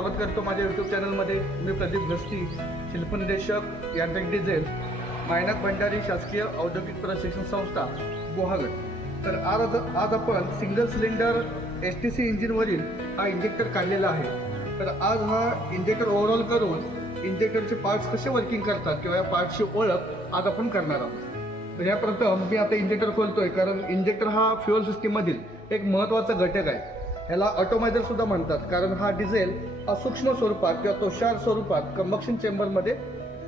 स्वागत करतो माझ्या यूट्यूब चॅनलमध्ये। मी प्रदीप गस्ती, शिल्पनिदेशक यांत्रिक डिझेल, मायनाक भंडारी शासकीय औद्योगिक प्रशिक्षण संस्था गुहागर। तर आज आपण सिंगल सिलेंडर STC इंजिनवरील हा इंजेक्टर काढलेला आहे। तर आज हा इंजेक्टर ओव्हरऑल करून इंजेक्टरचे पार्ट्स कसे वर्किंग करतात किंवा या पार्ट्सची ओळख आज आपण करणार आहोत। तर याप्रथम मी आता इंजेक्टर खोलतोय, कारण इंजेक्टर हा फ्युअल सिस्टीममधील एक महत्त्वाचा घटक आहे। ह्याला ऑटोमायझर सुद्धा म्हणतात, कारण हा डिझेल हा सूक्ष्म स्वरूपात किंवा तुषार स्वरूपात कंबक्शन चेंबरमध्ये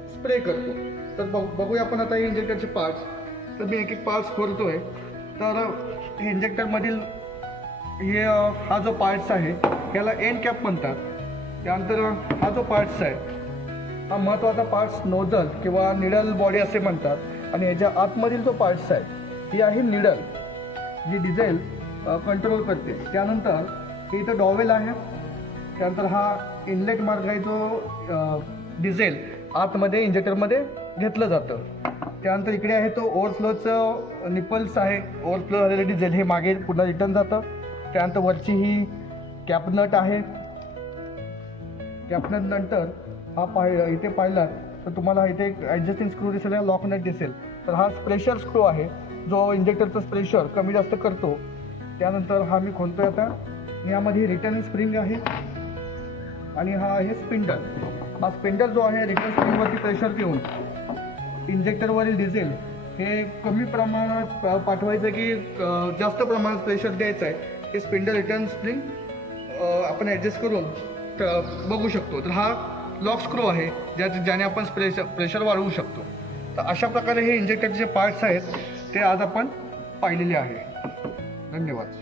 स्प्रे करतो। तर बघूया आपण आता हे इंजेक्टरचे पार्ट्स। तर मी एक एक पार्ट्स खोलतोय। तर हे इंजेक्टरमधील हा जो पार्ट्स आहे ह्याला एंड कॅप म्हणतात। त्यानंतर हा जो पार्ट्स आहे हा महत्त्वाचा पार्ट्स नोझल किंवा निडल बॉडी असे म्हणतात। आणि ह्याच्या आतमधील जो पार्ट्स आहे ही आहे निडल, जी डिझेल कंट्रोल करते। त्यानंतर इथं डॉवेल आहे। त्यानंतर हा इनलेट मार्ग आहे जो डिझेल आतमध्ये इंजेक्टरमध्ये घेतलं जातं। त्यानंतर इकडे आहे तो ओव्हरफ्लोचं निपल्स आहे। ओव्हरफ्लो झालेलं डिझेल हे मागे पुन्हा रिटर्न जातं। त्यानंतर वरची ही कॅपनट आहे। कॅपनट नंतर हा इथे पाहिला तर तुम्हाला इथे एक ॲडजस्टिंग स्क्रू दिसेल, लॉक नट दिसेल। तर हा प्रेशर स्क्रू आहे जो इंजेक्टरचं प्रेशर कमी जास्त करतो। त्यानंतर हा मी खोलतोय आता। यामध्ये रिटर्न स्प्रिंग आहे आणि हा आहे स्पिंडल। हा स्पिंडल जो आहे रिटर्न स्प्रिंगवरती प्रेशर देऊन इंजेक्टरवरील डिझेल हे कमी प्रमाणात पाठवायचं की जास्त प्रमाणात प्रेशर द्यायचं आहे, हे स्पिंडल रिटर्न स्प्रिंग आपण ॲडजस्ट करून बघू शकतो। तर हा लॉक स्क्रू आहे ज्याने आपण प्रेशर वाढवू शकतो। तर अशा प्रकारे हे इंजेक्टरचे पार्ट्स आहेत ते आज आपण पाहिलेले आहे। धन्यवाद।